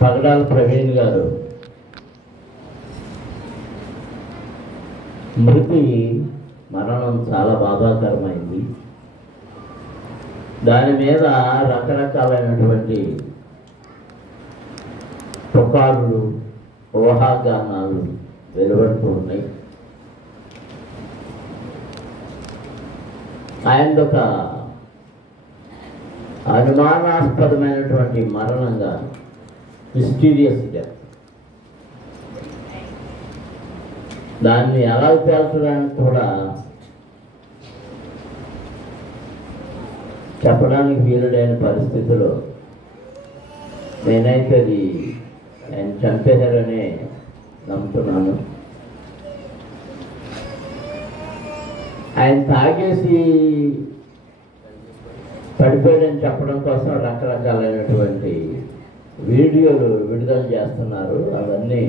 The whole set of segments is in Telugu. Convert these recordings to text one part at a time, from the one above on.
పగడాల ప్రవీణ్ గారు మృతి మరణం చాలా బాధాకరమైంది. దాని మీద రకరకాలైనటువంటి పుకార్లు, ఊహాగానాలు వెలువడుతూ ఉన్నాయి. ఆయనదొక అనుమానాస్పదమైనటువంటి మరణంగా, మిస్టీరియస్ డెత్. దాన్ని ఎలా తేల్చడానికి కూడా చెప్పడానికి వీలులేని పరిస్థితిలో నేనైతే అది ఆయన చంపేశారనే నమ్ముతున్నాను. ఆయన తాగేసి పడిపోయాడని చెప్పడం కోసం రకరకాలైనటువంటి వీడియోలు విడుదల చేస్తున్నారు. అవన్నీ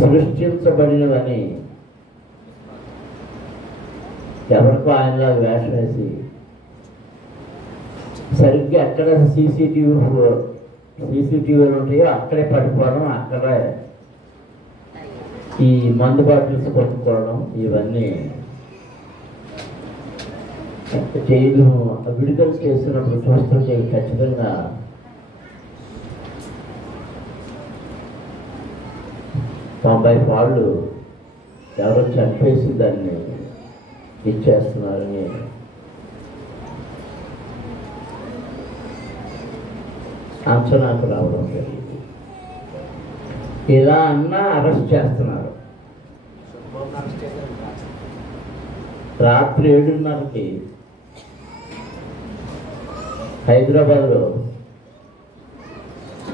సృష్టించబడినవని ఎవరికో ఆయనలా వేషం వేసి సరిగ్గా ఎక్కడ సీసీటీవీలు ఉంటాయో అక్కడే పడిపోవడం, అక్కడే ఈ మందు బాటిల్స్ కొట్టుకోవడం, ఇవన్నీ చేయడం విడుదల చేసినప్పుడు చూస్తుంటే ఖచ్చితంగా తొంభై పాళ్ళు ఎవరో చంపేసి దాన్ని ఇచ్చేస్తున్నారని అంచనాకు రావడం జరిగింది. ఇలా అన్నా అరెస్ట్ చేస్తున్నారు. రాత్రి 7:30కి హైదరాబాద్లో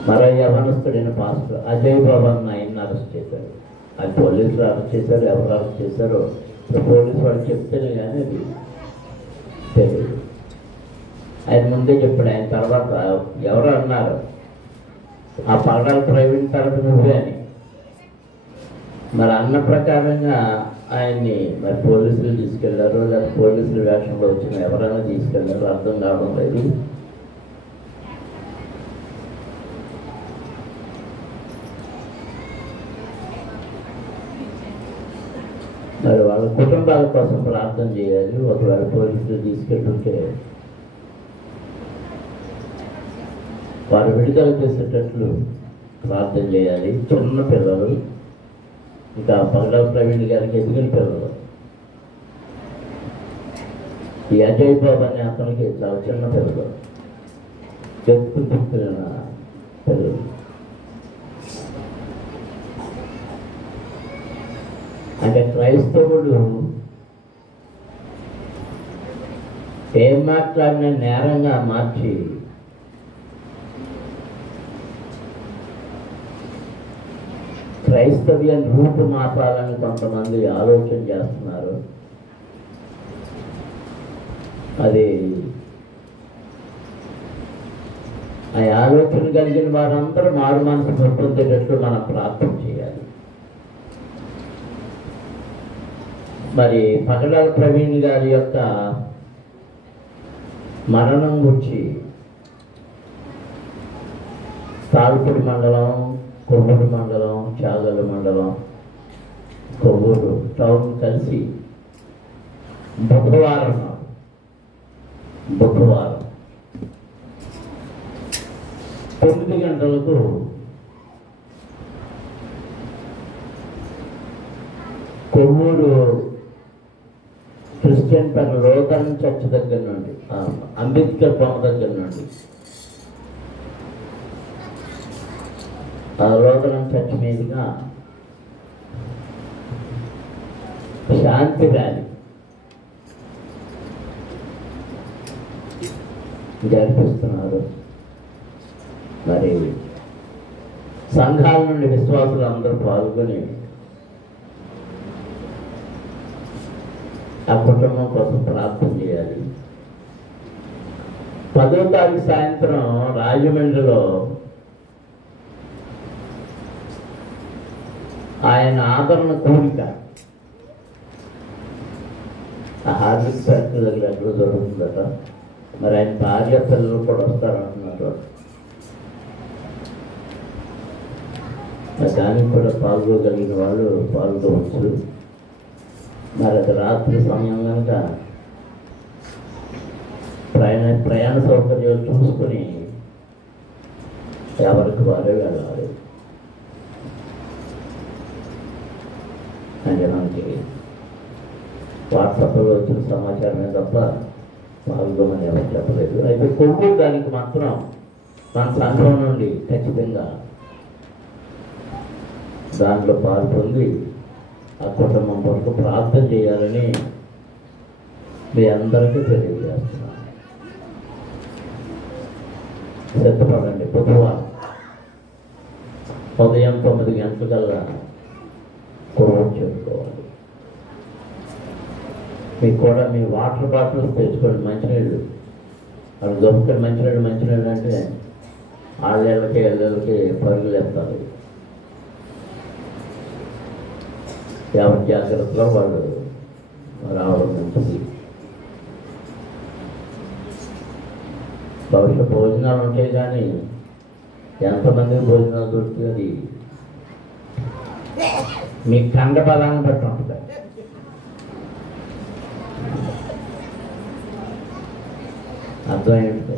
మరో యవనస్తుడైన పాస్టర్ అజయ్ బాబు అన్న ఆయన్ని అరెస్ట్ చేశారు. అది పోలీసులు అరెస్ట్ చేశారు. ఎవరు అరెస్ట్ చేశారో పోలీసు వాళ్ళు చెప్తేనే కానీ అది తెలియదు. ఆయన ముందే చెప్పాడు. ఆయన తర్వాత ఎవరు అన్నారు, ఆ పగడాల ప్రవీణ్ తర్వాత నువ్వే అని. మరి అన్న ప్రకారంగా ఆయన్ని మరి పోలీసులు తీసుకెళ్లారు, లేదా పోలీసుల వేషంలో వచ్చిన ఎవరైనా తీసుకెళ్లారు అర్థం కావడం లేదు. మరి వాళ్ళ కుటుంబాల కోసం ప్రార్థన చేయాలి. ఒకవేళ పోలీసులు తీసుకెళ్తుంటే వారు విడుదల చేసేటట్లు ప్రార్థన చేయాలి. చిన్న పిల్లలు, ఇంకా పగడాల ప్రవీణ్ గారికి ఎదిగిన పిల్లలు. ఈ అజయ్ బాబు అనే అతనికి చాలా చిన్న పిల్లలు, చెప్పుకున్న పిల్లలు. అంటే క్రైస్తవుడు ఏం మాట్లాడినా నేరంగా మార్చి క్రైస్తవ్యం రూపుమాపాలని కొంతమంది ఆలోచన చేస్తున్నారు. అది ఆ ఆలోచన కలిగిన వారందరూ మారు మనసు పొందేటట్లు మనం ప్రార్థన చేయాలి. మరి పగడాల ప్రవీణ్ గారి యొక్క మరణం గురించి తాల్పూడి మండలం, కొవ్వూరు మండలం, చాగల మండలం, కొవ్వూరు టౌన్ కలిసి బుధవారం 9 గంటలకు కొవ్వూరు క్రిస్టియన్ పెద్ద లోతన్ చర్చ్ దగ్గర నుండి, అంబేద్కర్ బొమ్మ దగ్గర నుండి, ఆ లోతన్ చర్చ్ మీదుగా శాంతి ర్యాలీ జరిపిస్తున్నారు. మరి సంఘాల నుండి విశ్వాసులు అందరూ పాల్గొని ఆ కుటుంబం కోసం ప్రార్థన చేయాలి. 10వ తారీఖు సాయంత్రం రాజమండ్రిలో ఆయన ఆదరణ కోరిక ఆ హార్దిక్ ఫ్యాక్టరీ దగ్గర ఎక్కడో జరుగుతుందట. మరి ఆయన భార్య పిల్లలు కూడా వస్తారంటున్నారు. దానికి కూడా పాల్గొగలిగిన వాళ్ళు పాల్గొవచ్చు. మరి అది రాత్రి సమయం కనుక ప్రయాణ సౌకర్యాలు చూసుకొని ఎవరికి వారే వెళ్ళాలి. అంటే మనకి వాట్సాప్లో వచ్చిన సమాచారమే తప్ప పాల్గొమని ఎవరు చెప్పలేదు. అయితే కొవ్వూరు దానికి మాత్రం మన సంఘం నుండి ఖచ్చితంగా దాంట్లో పాల్పొంది ఆ కుటుంబం కొరకు ప్రార్థన చేయాలని మీ అందరికీ తెలియజేస్తున్నాను. సిద్ధపడండి. బుధవారం ఉదయం 9 గంటలకల్లా కొవ్వూరు చేసుకోవాలి. మీకు కూడా మీ వాటర్ బాటిల్స్ తెచ్చుకోండి, మంచినీళ్ళు. అక్కడ దొరుకుతాయి మంచినీళ్ళు అంటే ఆళ్ళకి ఇళ్ళకి పరుగులు వేస్తారు. ఎవరి జాగ్రత్తలో వాళ్ళు రావడం మంచిది. బహుశా భోజనాలు ఉంటాయి కానీ ఎంతమందికి భోజనాలు దొరుకుతుంది మీ కండ బలాన్ని బట్టి ఉంటుంది. అర్థమైంది.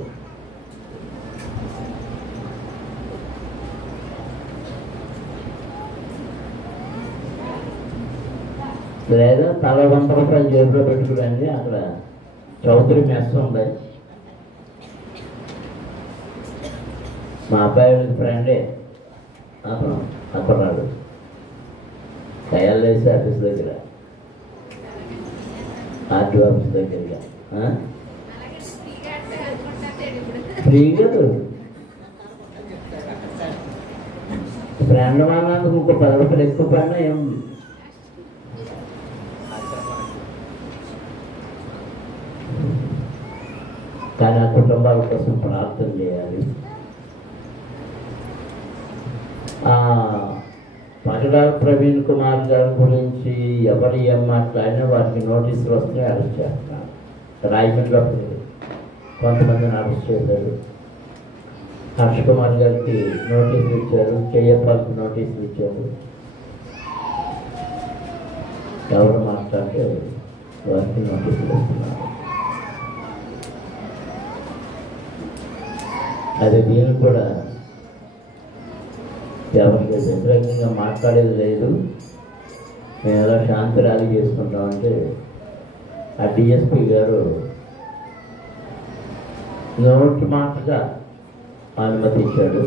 లేదా తల 100 రూపాయలు జేబులో పెట్టుకోండి. అక్కడ చౌదరి మెస్ ఉంది. మా అబ్బాయి ఫ్రెండే అతను అక్కడ రాడు. కయాలేసి ఆఫీస్ దగ్గర, ఆర్టీ ఆఫీస్ దగ్గరగా ఫ్రీగా ఫ్రెండ్ మానందుకు ఇంకో 10 రూపాయలు ఎక్కువ పడినా ఏం. కానీ ఆ కుటుంబాల కోసం ప్రార్థన చేయాలి. పగడాల ప్రవీణ్ కుమార్ గారి గురించి ఎవరు ఏం మాట్లాడినా వారికి నోటీసులు వస్తే అరెస్ట్ చేస్తున్నారు. రాయమండ్రిలో కొంతమందిని అరెస్ట్ చేశారు. హర్ష కుమార్ గారికి నోటీసులు ఇచ్చారు. కేఎఫ్ఆర్కి నోటీసులు ఇచ్చారు. ఎవరు మాట్లాడితే వారికి నోటీసులు ఇస్తున్నారు. అదే దీన్ని కూడా ఎవరికి వ్యతిరేకంగా మాట్లాడేది లేదు. మేము ఎలా శాంతి ర్యాలీ చేసుకుంటామంటే ఆ డిఎస్పీ గారు నోటి మాటగా అనుమతి ఇచ్చాడు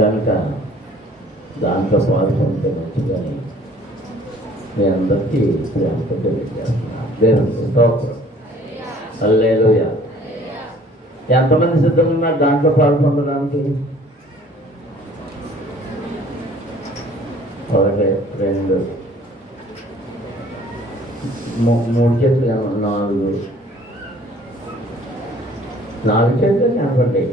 కనుక దాంట్లో పాల్గొంటే మంచిదని మీ అందరికీ ప్రేమతో తెలియజేస్తున్నాను. దేవునికి స్తోత్రం. హల్లెలూయా. ఎంతమంది సిద్ధంగా ఉన్నారు దాంట్లో పాల్గొనడానికి? 1 2 3 చేతులు 4 చేతులు కనపడ్డాయి.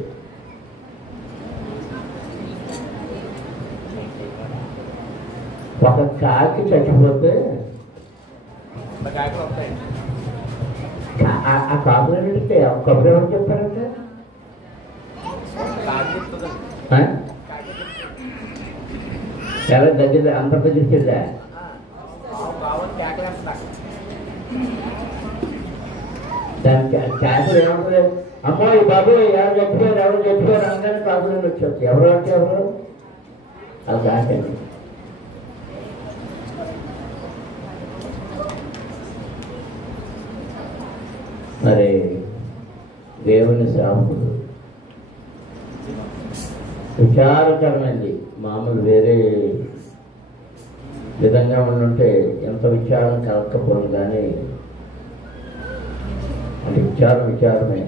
ఒక కాకి చచ్చిపోతే ఆ కాకులన్నిటికీ కబురు ఎవరు చెప్పారంటే చాలా దగ్గర అంత దగ్గరికి వెళ్ళా. దానికి కాకులు ఏమంటారు? అమ్మో ఈ బాబు ఎవరు చచ్చిపోయారు అనగానే కాకులన్నీ వచ్చి ఎవరు అంటే ఎవరు? అది కాకండి. మరి దేవుని సేవకుడు విచారకరమైంది. మామూలు వేరే విధంగా ఉండుంటే ఎంత విచారం కలగకపోను కానీ అంటే విచారమే.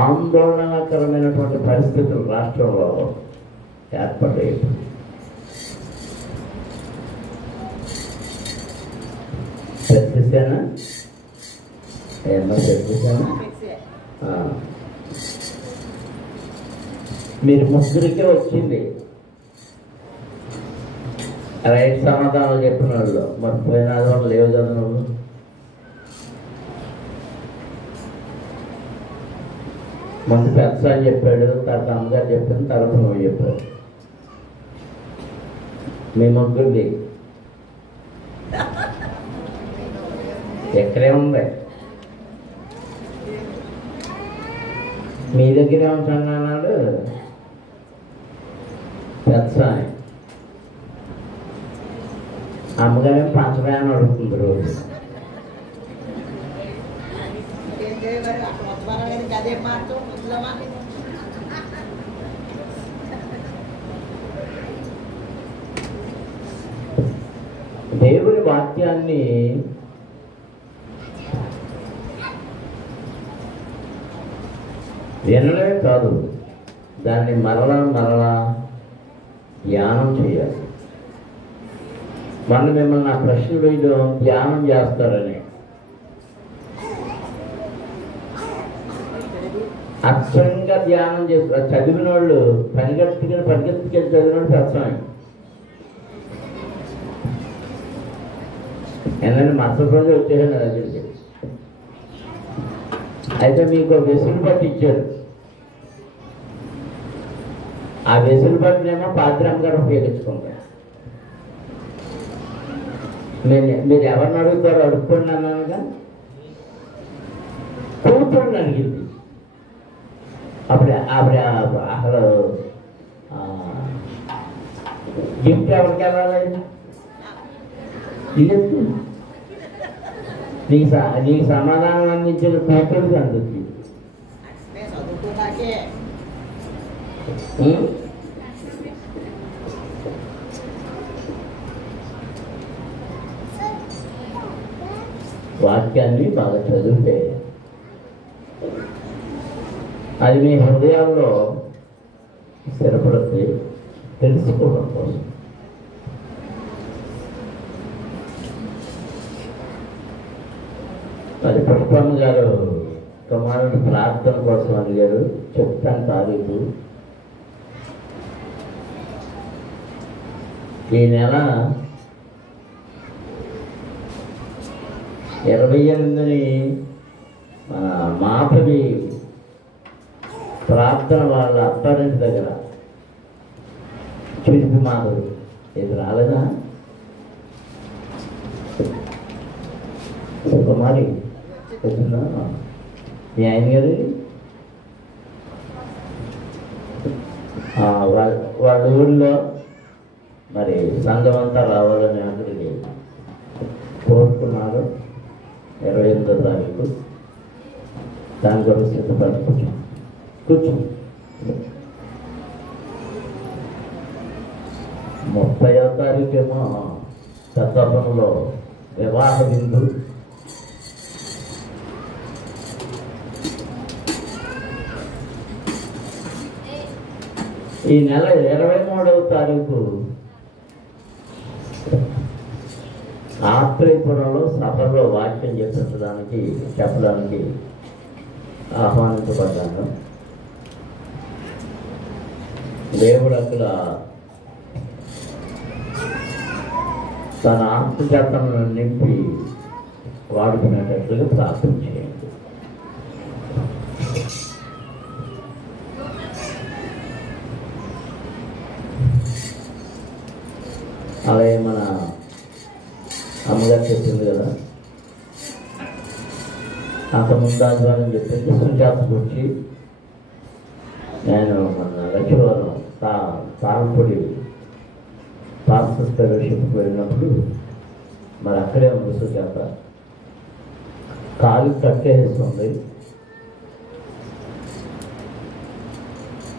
ఆందోళనకరమైనటువంటి పరిస్థితులు రాష్ట్రంలో ఏర్పడ్డాయి. చర్చిస్తానా ఏమన్నా చర్చిస్తానా? మీరు ముగ్గురికే వచ్చింది రైట్ సమాధానాలు చెప్పిన వాళ్ళు. మరి పోయిన ఆదివారం లేవు చదివిన వాళ్ళు ముందు పెద్దసారి చెప్పాడు, తర్వాత అమ్మగారు చెప్పాను, తర్వాత నువ్వు చెప్పాడు. మీ ముగ్గురిది ఎక్కడే ఉంది? మీ దగ్గరే ఉంటున్నాడు పెద్దసారి. అమ్మగారేం పంచదాన్ని అడుగుతుంది రోజు. దేవుని వాక్యాన్ని వినడమే కాదు, దాన్ని మరలా మరలా ధ్యానం చేయాలి. మనం మిమ్మల్ని ఆ ప్రశ్న వేయడం ధ్యానం చేస్తారని. అక్షరంగా ధ్యానం చేస్తారు. చదివిన వాళ్ళు పరిగెత్తుకెళ్ళి చదివిన వాళ్ళు అర్థం. ఎందుకంటే మరుసటి రోజు వచ్చేసాను నా దగ్గరికి. అయితే మీకు వెసులుబాటు ఇచ్చారు. ఆ వెసులుబాటునేమో పాత్రమ్మ గారు ఉపయోగించుకుంటారు. మీరు ఎవరిని అడుగుతారో అడుక్కోండి అన్నానుగా. కూతుర్ని అడిగింది. అప్పుడు అసలు గిఫ్ట్ ఎవరికి వెళ్ళాలి? నీకు సమాధానం అందించిన కూతురుకి అందుతుంది. వాక్యాన్ని బాగా చదివితే అది మీ హృదయాల్లో స్థిరపడుతుంది. తెలుసుకోవడం కోసం మరి పుష్పమ్మ గారు కుమారుడు ప్రార్థన కోసం అడిగారు. చెప్తాను తారీఖు. ఈ నెల 28ని మన మాధవి ప్రార్థన వాళ్ళ అత్తారింటి దగ్గర చిరుపు మాధవి. ఇది రాలేదా కుమారి? వచ్చిందా మీ ఆయన గారు? వాళ్ళ ఊళ్ళో మరి సంఘం అంతా రావాలని అక్కడికి కోరుకున్నారు. 28వ తారీఖు. దాని గురించి సిద్ధపడి కూర్చో. 30వ తారీఖు ఏమో పెద్దపంలో వివాహ విందు. ఈ నెల 23వ తారీఖు ఆత్రేయపురంలో సభలో వాక్యం చెప్పడానికి ఆహ్వానించబడ్డాను. దేవుడు అక్కడ తన ఆత్మచేతనను నింపి వాడుకునేటట్లుగా ప్రార్థన చేయండి. అలాగే మన అమ్మగారు చెప్పింది కదా, అంతకుముందు ఆదివారం చెప్పింది సుజాత గురించి. నేను మన లక్ష్మీవారం తాళపొడి పాస్టర్స్ ఫెలోషిప్కి వెళ్ళినప్పుడు మరి అక్కడే ఉంది సుజాత. కాలు కట్టేస్తుంది.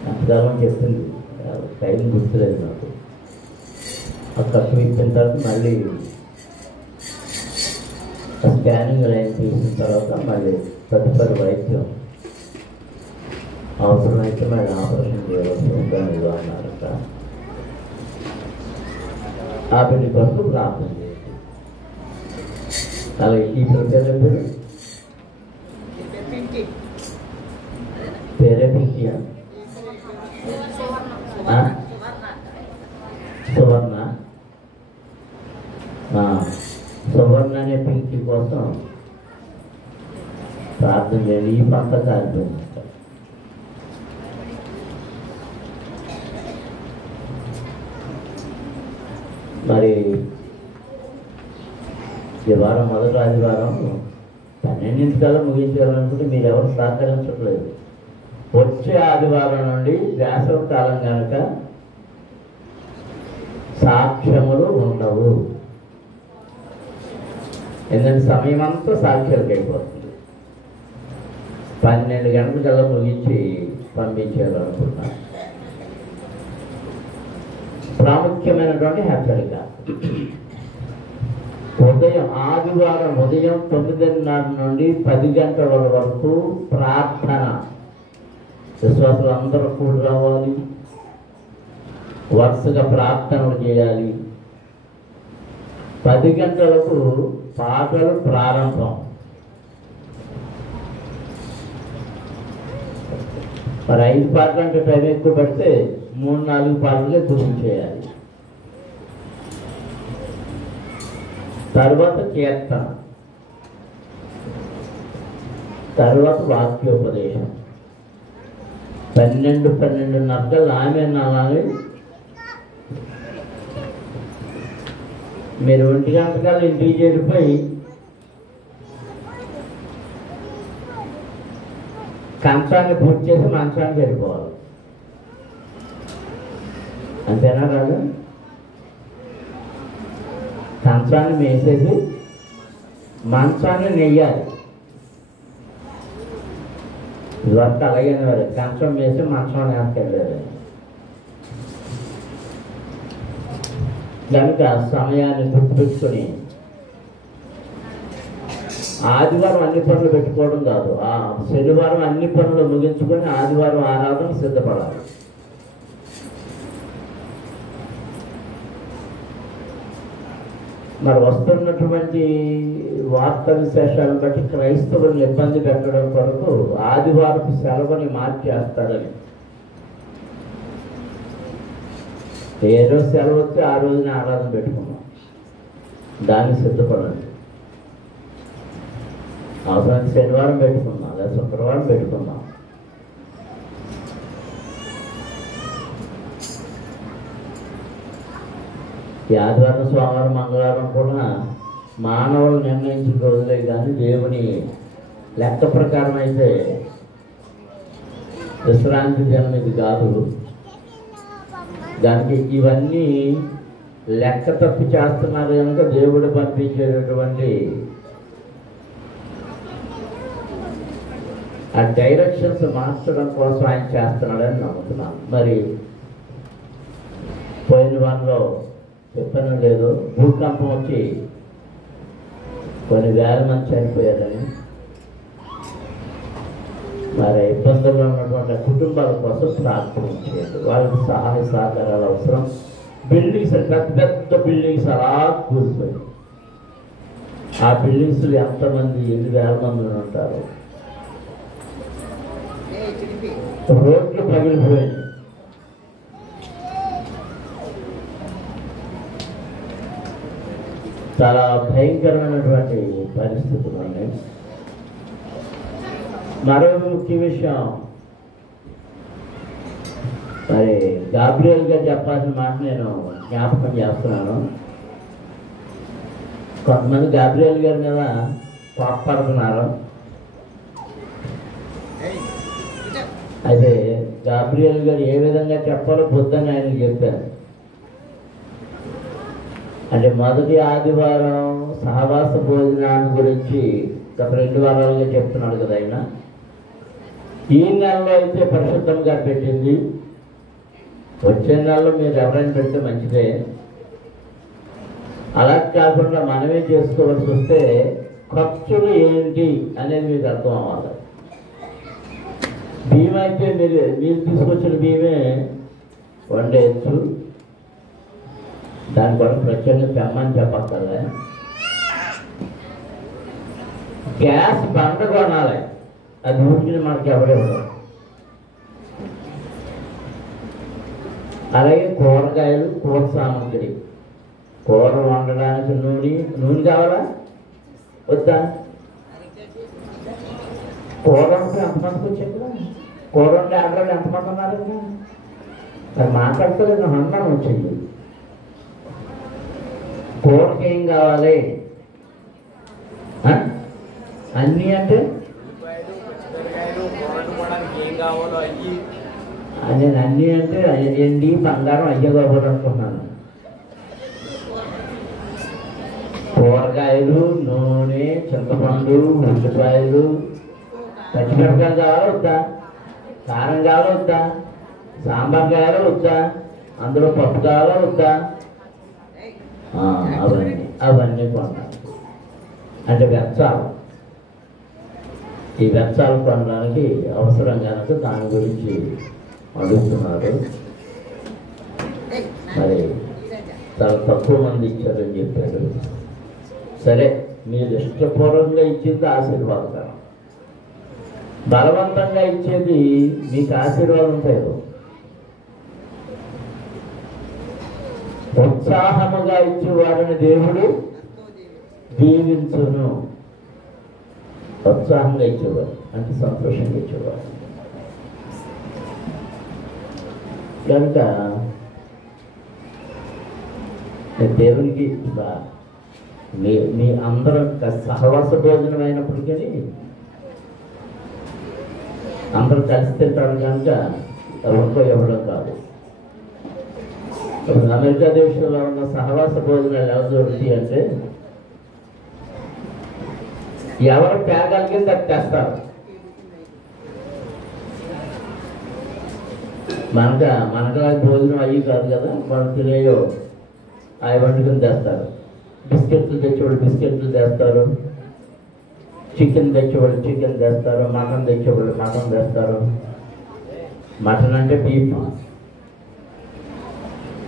అంతకాలం చెప్పింది, టైం గుర్తులేదు నాకు. ఆ కట్టు ఇచ్చిన తర్వాత మళ్ళీ స్కానింగ్ లైన్ తీసిన తర్వాత మళ్ళీ తదుపరి వైద్యం అవసరమైతే మళ్ళీ ఆపరేషన్ చేయవలసి ఉందని అన్నారట. ఆ పెళ్లి కొరకు ప్రార్థన చేయండి. అలాగే ఈ ప్రత్యేక పేరే పింకియా? సువర్ణ. సువర్ణ అనే పింకి కోసం ప్రార్థన చేయండి. ఈ పంట కాలిపోయింది. మరి ఈ వారం మొదటి ఆదివారం 12 ముగించాలనుకుంటే మీరు ఎవరు సహకరించట్లేదు. వచ్చే ఆదివారం నుండి వేసవి కాలం కనుక సాక్ష్యములు ఉండవు. ఎందుకంటే సమయం అంతా సాక్ష్యాలకు అయిపోతుంది. 12 గంటలకల్లా ముగించి పంపించాలనుకుంటున్నాను. ప్రాముఖ్యమైనటువంటి హెచ్చరిక, ఆదివారం ఉదయం 9:30 నుండి 10 గంటల వరకు ప్రార్థన. విశ్వాసులు అందరూ కూడి రావాలి, వరుసగా ప్రార్థనలు చేయాలి. 10 గంటలకు పాటలు ప్రారంభం. మరి 5 పాటలు అంటే టైం ఎక్కువ పడితే 3-4 పాటలే పూర్తి చేయాలి. తర్వాత కీర్తన, తర్వాత వాక్యోపదేశం. 12:30 ఆమె అనాలి. మీరు 1 గంటకల్లా ఇంటికి చేరిపోయి కంచాన్ని పూర్తి చేసి మంచానికి వెళ్ళిపోవాలి. అంతేనా కాదు? కంచాన్ని వేసేసి మంచాన్ని నెయ్యాలి. ఇదంతా అలాగే వారు కంచం వేసి మంచం వేసుకెళ్ళారు. కనుక సమయాన్ని గుర్తుపెట్టుకొని ఆదివారం అన్ని పనులు పెట్టుకోవడం కాదు, శనివారం అన్ని పనులు ముగించుకొని ఆదివారం ఆరాధన సిద్ధపడాలి. మరి వస్తున్నటువంటి వార్తా విశేషాలను బట్టి క్రైస్తవులను ఇబ్బంది పెట్టడం కొరకు ఆదివారపు సెలవుని మార్చేస్తాడని. ఏ రోజు సెలవు వస్తే ఆ రోజున ఆరాధన పెట్టుకున్నాం. దాన్ని సిద్ధపడండి. అవసరానికి శనివారం పెట్టుకున్నాం, లేదా శుక్రవారం పెట్టుకున్నాం. ఈ ఆదివారం, సోమవారం, మంగళవారం కూడా మానవులు నిర్ణయించిన రోజులే కానీ దేవుని లెక్క ప్రకారం అయితే విశ్రాంతి దినం ఇది కాదు. దానికి ఇవన్నీ లెక్క తప్పి చేస్తున్నారు కనుక దేవుడు పంపించేటటువంటి ఆ డైరెక్షన్స్ మార్చడం కోసం ఆయన చేస్తున్నాడని నమ్ముతున్నాను. మరి పోయిన వారంలో చెప్పను లేదు, భూకంపం వచ్చి కొన్ని వేల మంది చనిపోయారని. మరి ఇబ్బందుల్లో ఉన్నటువంటి కుటుంబాల కోసం ప్రార్థన చేయండి. వాళ్ళకి సహాయ సహకారాలు అవసరం. బిల్డింగ్స్, పెద్ద పెద్ద బిల్డింగ్స్ అలా కూలిపోయి, ఆ బిల్డింగ్స్ ఎంతమంది, ఎన్ని వేల మంది ఉంటారు. రోడ్లు పగిలిపోయాయి. చాలా భయంకరమైనటువంటి పరిస్థితులు ఉన్నాయి. మరో ముఖ్య విషయం, మరి గాబ్రియల్ గారు చెప్పాల్సిన మాట నేను జ్ఞాపకం చేస్తున్నాను. కొంతమంది గాబ్రియల్ గారి మీద కోప్పడుతున్నారు. అయితే గాబ్రియల్ గారు ఏ విధంగా చెప్పాలో బుద్ధని ఆయనకు చెప్పారు. అంటే మొదటి ఆదివారం సహవాస భోజనాన్ని గురించి గత 2 వారాలుగా చెప్తున్నాడు కదా ఆయన. ఈ నెలలో అయితే పరిశుద్ధంగా పెట్టింది, వచ్చే నెలలో మీరు ఎవరైనా పెడితే మంచిదే. అలా కాకుండా మనమే చేసుకోవాల్సి వస్తే ఖర్చులు ఏంటి అనేది మీకు అర్థం అవ్వాలి. బియ్యం అయితే మీరు తీసుకొచ్చిన బియ్యమే వండేయచ్చు, దాని కొరకు ప్రత్యేకంగా తెమ్మని చెప్పక్కర్లే. గ్యాస్ బండ కొనాలి, అది ఊరికి మనకి ఎవరే ఉండదు. అలాగే కూరగాయలు, కూర సామాగ్రి, కూర వండడానికి నూనె కావాలా వద్దా? కూర వండితే ఎంతమందికి వచ్చాయి కదా, కూర వండే ఆడవాళ్ళు ఎంతమంది ఉన్నారు కదా, మరి మాట్లాడుకోలేదు, అన్నం వచ్చింది. కూరకి ఏం కావాలి? అన్నీ అంటే నేను అన్నీ అంటే ఎండి బంగారం అయ్యే కాబోలు అనుకుంటున్నాను. కూరగాయలు, నూనె, చింతపండు, ఉల్లిపాయలు, పచ్చిమిరపకాయలు కావాలా వద్దా? కారం కావాలా వద్దా? సాంబార్ కావాలా వద్దా? అందులో పప్పు కావాలా వద్దా? అవన్నీ కొన్నాను. అంటే వెచ్చాలు. ఈ వెచ్చాలు కొనడానికి అవసరం కనుక దాని గురించి అడుగుతున్నారు. మరి చాలా తక్కువ మంది ఇచ్చారని చెప్పారు. సరే, మీరు ఇష్టపూర్వకంగా ఇచ్చింది ఆశీర్వాదకరం. బలవంతంగా ఇచ్చేది మీకు ఆశీర్వాదం లేదు. ఉత్సాహముగా ఇచ్చేవారిని దేవుడు దీవించును. ఉత్సాహంగా ఇచ్చేవారు అంటే సంతోషంగా ఇచ్చేవారు కనుక దేవునికి మీ అందరం సహవాస భోజనం అయినప్పటికీ అందరూ కలిసి తింటారు కనుక ఎవరికో ఇవ్వడం కాదు. అమెరికా దేశంలో ఉన్న సహవాస భోజనాలు ఎలా దొరుకుతాయి అంటే ఎవరు తేగలిగింది అది తెస్తారు. మనకు భోజనం అయ్యి కాదు కదా, మనం తినేయో అవి వండుకొని తెస్తారు. బిస్కెట్లు తెచ్చేవాళ్ళు బిస్కెట్లు తెస్తారు, చికెన్ తెచ్చేవాళ్ళు చికెన్ తెస్తారు, మటన్ తెచ్చేవాళ్ళు మటన్ తెస్తారు. మటన్ అంటే బీఫ్,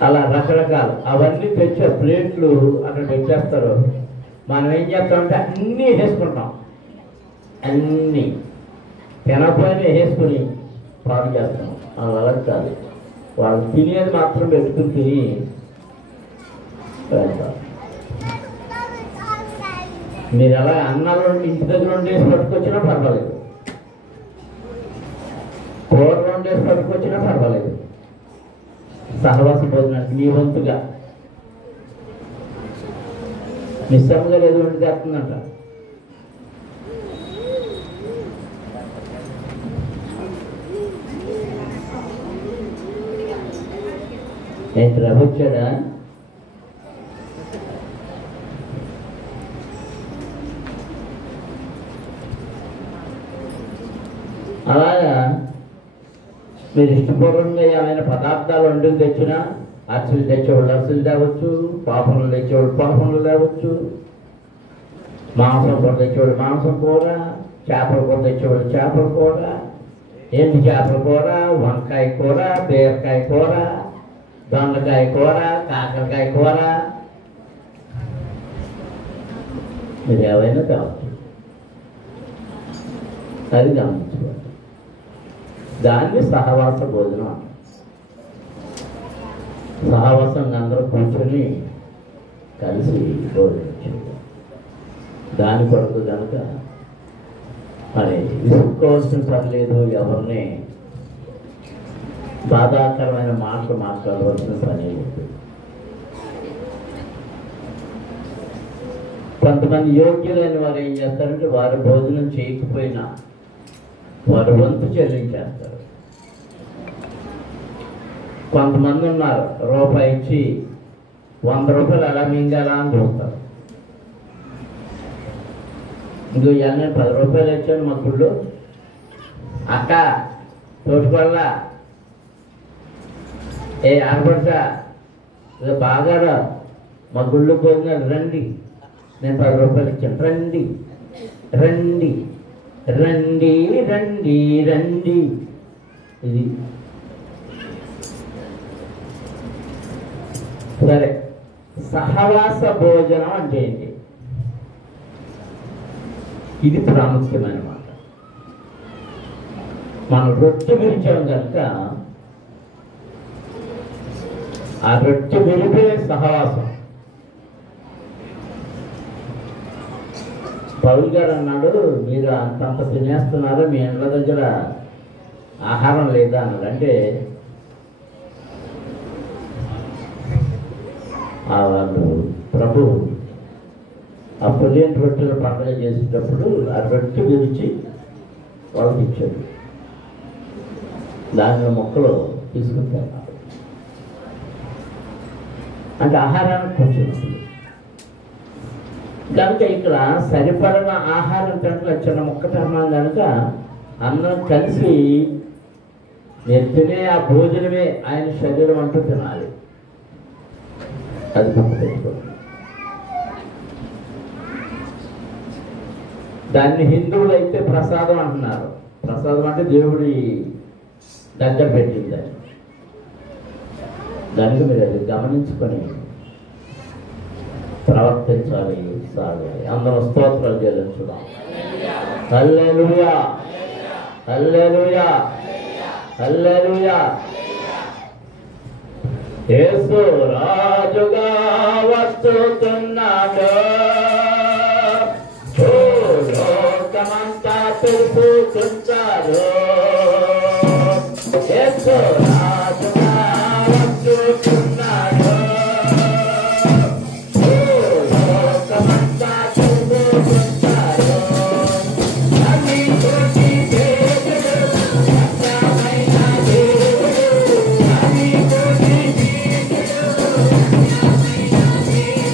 అలా రకరకాలు అవన్నీ తెచ్చే ప్లేట్లు అక్కడ పెట్టేస్తారు. మనం ఏం చేస్తామంటే అన్నీ వేసుకుంటాం. అన్నీ తినకపోయినా వేసుకుని పాడు చేస్తాం. అలా కాదు, వాళ్ళు తినేది మాత్రం పెట్టుకుని తిని వెళ్తారు. మీరు అలా అన్నాలు ఇంటి దగ్గర వండేసి పట్టుకొచ్చినా పర్వాలేదు, కూర వండేసి పట్టుకొచ్చినా పర్వాలేదు. సహవాస భోజనానికి మీ వంతుగా నిశ్చయంగా లేదు వండి చేస్తుందంట. ఏంటి రవి వచ్చాడా? అలాగా మీరు ఇష్టపూర్వకంగా ఏమైనా పదార్థాలు వండుకు తెచ్చినా అరిసెలు తెచ్చేవాళ్ళు అరిసెలు తేవచ్చు, పాపములు తెచ్చేవాళ్ళు పాపములు తేవచ్చు, మాంసం కూర తెచ్చేవాళ్ళు మాంసం కూర, చేపల కూర తెచ్చేవాళ్ళు చేపల కూర, ఎండు చేపల కూర, వంకాయ కూర, బీరకాయ కూర, దొండకాయ కూర, కాకరకాయ కూర, మీరు ఏవైనా తేవచ్చు. అది గమనించుకోవాలి. దాన్ని సహవాస భోజనం అంటారు. సహవాసంగా అందరూ కూర్చొని కలిసి భోజనం చేయాలి. దాని కొరకు కనుక మరి విసుక్కోవాల్సిన పని లేదు, ఎవరిని బాధాకరమైన మాటలు మాట్లాడవలసిన పని లేదు. కొంతమంది యోగ్యులైన వారు ఏం చేస్తారంటే వారు భోజనం చేయకపోయినా వారు వంతు చెల్లించేస్తారు. కొంతమంది ఉన్నారు రూపాయి ఇచ్చి 100 రూపాయలు అలా మింగాలా అని చూస్తారు. ఇంకో ఇవాళ నేను 10 రూపాయలు ఇచ్చాను మా గుళ్ళు, అక్క తోటికొల్ల ఏ ఆడపడసా బాగా మా గుళ్ళు భోజనాలు రండి, నేను 10 రూపాయలు ఇచ్చాను, రండి రండి రండి రండి రండి. ఇది సరే. సహవాస భోజనం అంటే ఏంటి? ఇది ప్రాముఖ్యమైన మాట. మనం రొట్టె విరిచాం కనుక ఆ రొట్టె విరిపే సహవాసం. పౌలు గారు అన్నాడు, మీరు అంతంత తినేస్తున్నారు, మీ ఇండ్ల దగ్గర ఆహారం లేదా అన్నాడు. అంటే వాళ్ళు ప్రభు ఆ పులియన్ రొట్టెల పండుగ చేసేటప్పుడు ఆ రొట్టె విరిచి వాళ్ళకి ఇచ్చాడు. దానిలో మొక్కలు తీసుకుంటారు. అంటే ఆహారానికి కొంచెం కనుక ఇక్కడ సరిపడిన ఆహారం తింటే చిన్న మొక్క తిన్నాం కనుక అందరం కలిసి నేను తినే ఆ భోజనమే ఆయన శరీరం అంటూ తినాలి. అది గుర్తు పెట్టుకోండి. దాన్ని హిందువులు అయితే ప్రసాదం అంటున్నారు. ప్రసాదం అంటే దేవుడి దగ్గర పెట్టింది. దానికి మీరు అది గమనించుకొని ప్రవర్తించాలి, సాగాలి. అందరం స్తోత్రాలు చెల్లించుదాం. హల్లెలూయా, హల్లెలూయా, హల్లెలూయా. యేసు రాజుగా వస్తున్నాడు, లోకమంతా తెలుసుకుంటాడు. యేసు రాజుగా వస్తున్నాడు, లోకమంతా తెలుసుకుంటాడు. అన్ని కోటి దేవుడు, సత్యమైన దేవుడు, అన్ని కోటి దేవుడు, సత్యమైన దేవుడు.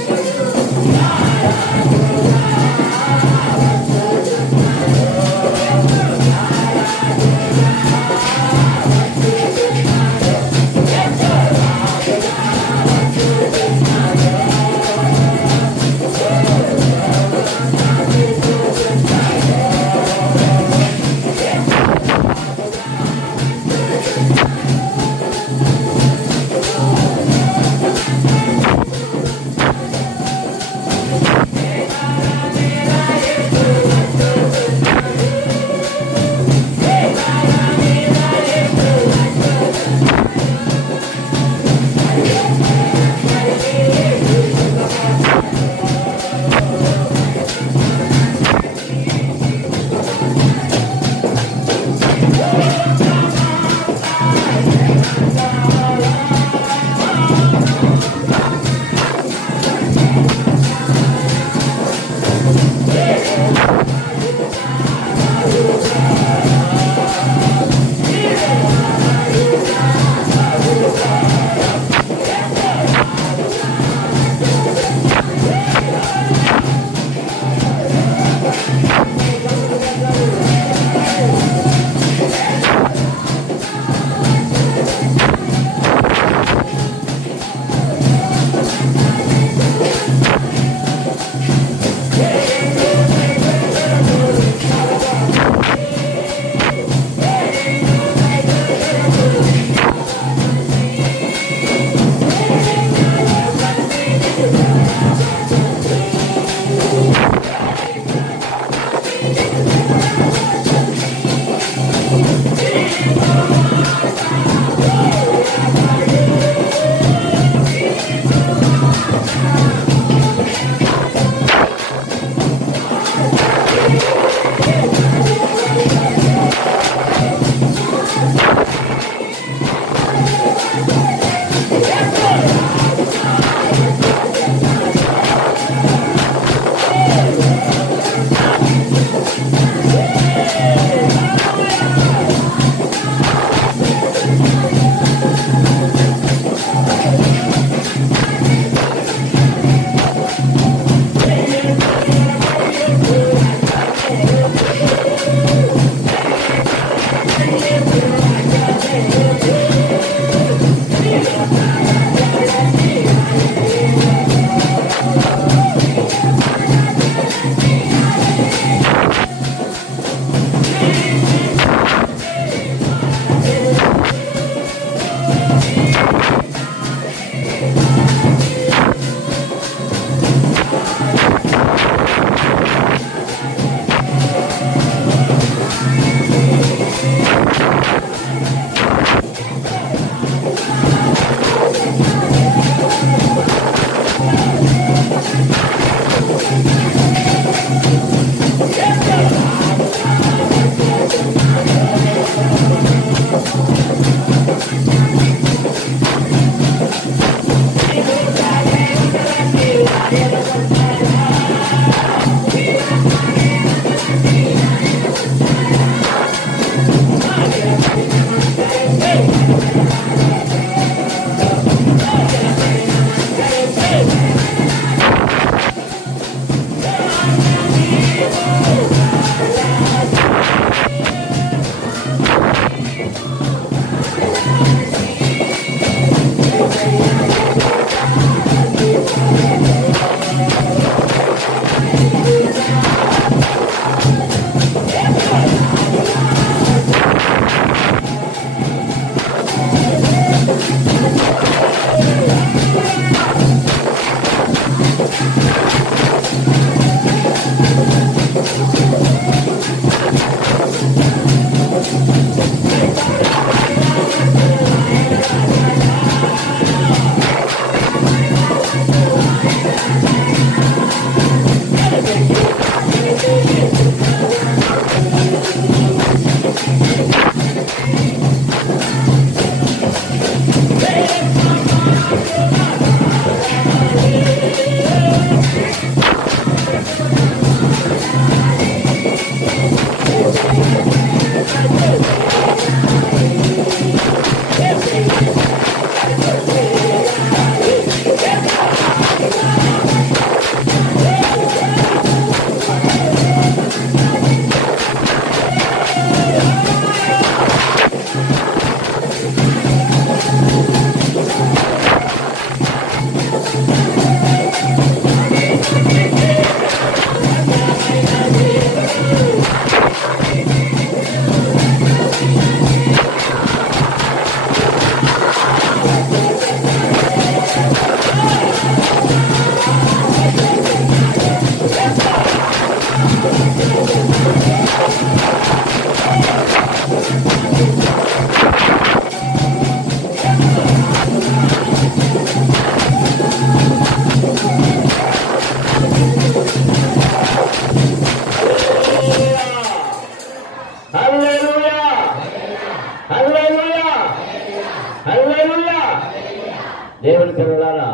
దేవుని పిల్లలారా,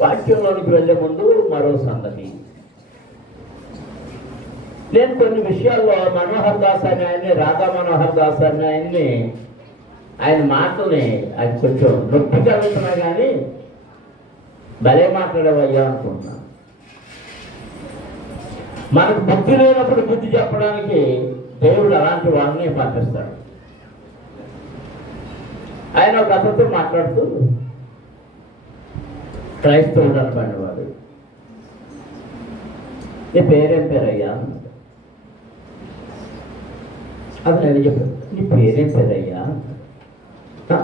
వాక్యంలోనికి వెళ్లే ముందు మరో సంగతి. నేను కొన్ని విషయాల్లో మనోహర్ దాస్ అని ఆయన్ని, రాధా మనోహర్ దాస్ అని ఆయన్ని, ఆయన మాటల్ని ఆయన కొంచెం నొప్పి కలుగుతున్నా కానీ భలే మాట్లాడేవయ్యా అనుకుంటున్నా. మనకు బుద్ధి లేనప్పుడు బుద్ధి చెప్పడానికి దేవుడు అలాంటి వాళ్ళని పంపిస్తాడు. ఆయన ఒక అతనితో మాట్లాడుతూ, క్రైస్తవుడు అనబడినవాడు, నీ పేరేం పేరయ్యా? అది నేను చెప్పాను, నీ పేరేం పేరయ్యా?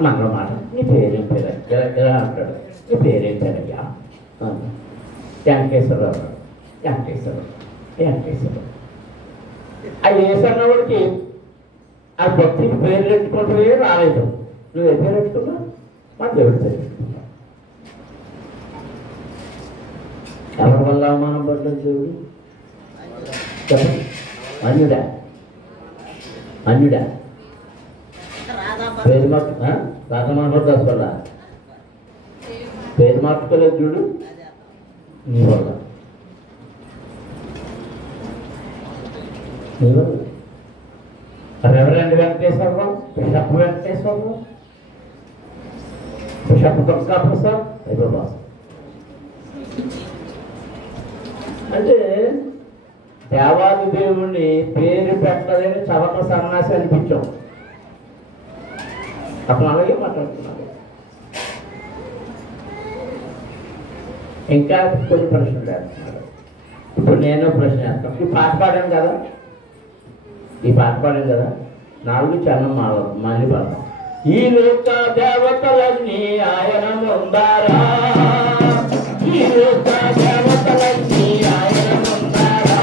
మనలో మాట, నీ పేరేం పేరయ్యా? ఎలా అంటాడు, నీ పేరేం పేరయ్యా? వెంకటేశ్వరరావు. వెంకటేశ్వరరావు వెంకటేశ్వరరావు ఆ ఏసన్నవాడికి ఆ భక్తికి పేరు పెట్టుకుంటే రాలేదు. నువ్వు ఏ పేరు పెట్టుకున్నా? మా దేవుడి పేరు పెట్టుకున్నా. ఎవరి వల్ల అవమానం పడ్డాడు దేవుడు? చెప్పండి. అన్యుడా? అన్యుడా? పేరు మార్చు రాధమానోహర్ దాస్ వల్ల పేరు మార్చుకోలేదు చూడు, నీ వల్ల. నీ వల్ల reverend Venkateswararao, bishop Venkateswararao, bishop Durga Prasad Baba. అంటే దేవాది దేవుణ్ణి పేరు పెట్టలేని చవక సన్నాసి అనిపించాం. అప్పుడు అలాగే మాట్లాడుతున్నాడు. ఇంకా కొన్ని ప్రశ్నలు వేస్తున్నాడు. ఇప్పుడు నేను ప్రశ్న వేస్తాను. ఈ పాట పాడాను కదా, ఈ పాట పాడాను కదా, 4 చరణం మళ్ళీ పాడతాం. ఈ లోక దేవతలన్నీ ఆయన ముందారా, ఈ లోక దేవతలన్నీ ఆయన ముందారా,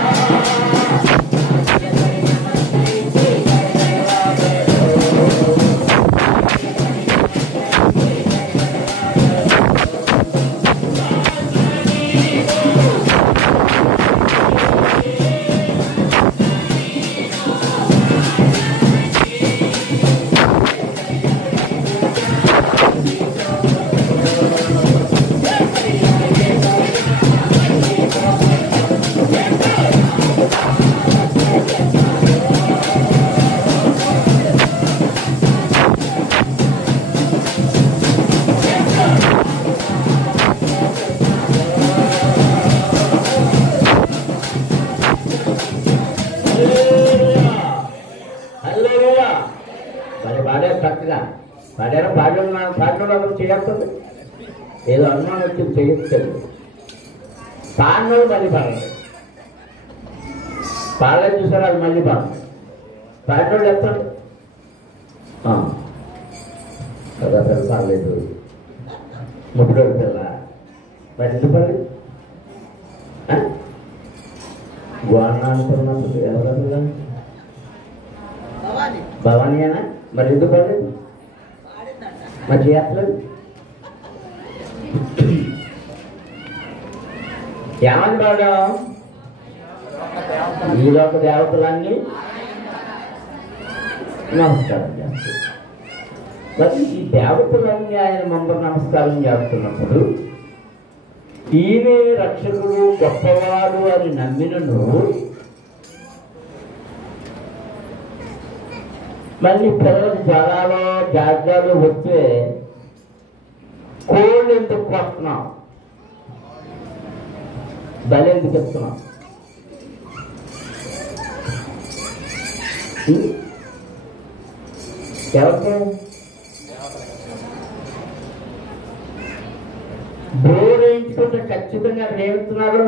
పాడడం చేయస్తుంది. ఏదో అనుమానం వచ్చింది చేయొచ్చు. పాడడం మళ్ళీ పాడండి. పాడలేదు చూసారు, అది మళ్ళీ పాడండి. పాడడం చెప్తాడు కదా, పిల్ల పాడలేదు, ముప్పటి పిల్ల మరి ఎందుకు పడలేదు? గోడ అనుకున్నప్పుడు ఎవరు భవానీ అనా? మరి ఎందుకు పడలేదు? మరి చేయట్లేదు. ఏమని పాడాం? ఈ లోక దేవతలన్నీ నమస్కారం చేస్తారు. మరి ఈ దేవతలన్నీ ఆయన ముందు నమస్కారం చేస్తున్నప్పుడు ఈయనే రక్షకుడు గొప్పవాడు అని నమ్మినను మళ్ళీ పిల్లలకు జ్వరాలు జాగ్రత్తలు వస్తే కోళ్ళు ఎందుకు కొడుతున్నాం? బలి ఎందుకు చెప్తున్నాం? ఎవరికి? బోర్ వేయించుకుంటే ఖచ్చితంగా ఏమిస్తున్నారు?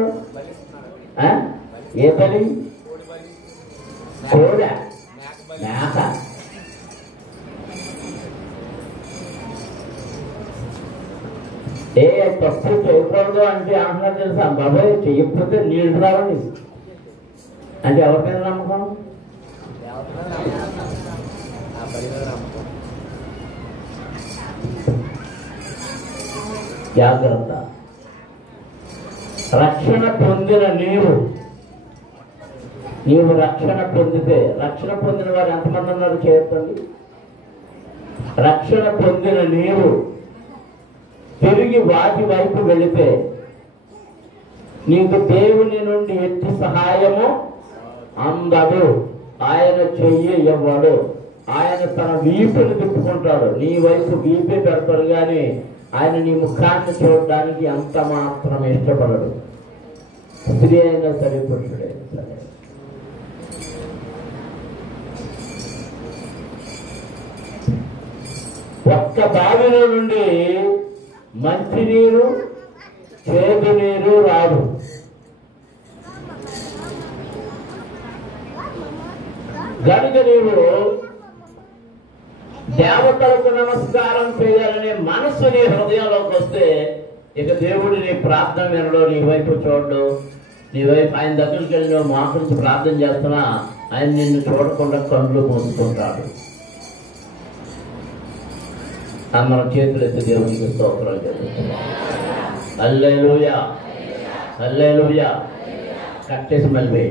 ఏ బలి? కోడ, మేక. తప్పు చేయకూడదు అంటే అంటున్నారు తెలుసా? బాబాయ్ చెయ్యకపోతే నీళ్ళు రావండి అంటే ఎవరికైనా నమ్మకం? జాగ్రత్త. రక్షణ పొందిన నీవు రక్షణ పొందితే, రక్షణ పొందిన వారు ఎంతమంది ఉన్నారు చేయండి. రక్షణ పొందిన నీవు తిరిగి వాటి వైపు వెళితే నీకు దేవుని నుండి ఎట్టి సహాయము అందదు. ఆయన చెయ్యి ఇవ్వడు. ఆయన తన వీపుని తిప్పుకుంటాడు, నీ వైపు వీపే పెడతాడు, కానీ ఆయన నీ ముఖాన్ని చూడడానికి ఎంత మాత్రం ఇష్టపడడు. స్త్రీ అయినా సరే, పురుషుడైనా సరే. ఒక్క బావిలో నుండి మంచి నీరు, చేదు నీరు రాదు. గనుక నీవు దేవతలకు నమస్కారం చేయాలనే మనసు నీ హృదయంలోకి వస్తే ఇక దేవుడు నీ ప్రార్థన వినడు, నీ వైపు చూడడు. నీ వైపు ఆయన దగ్గరికి వెళ్ళి నువ్వు మోకరించి ప్రార్థన చేస్తున్నా ఆయన నిన్ను చూడకుండా కళ్ళు మూసుకుంటాడు. అందరం చేతులు ఎత్తి దేవునికి స్తోత్రం చేస్తున్నాం. హల్లెలూయా, హల్లెలూయా. కట్టేసి మళ్ళీ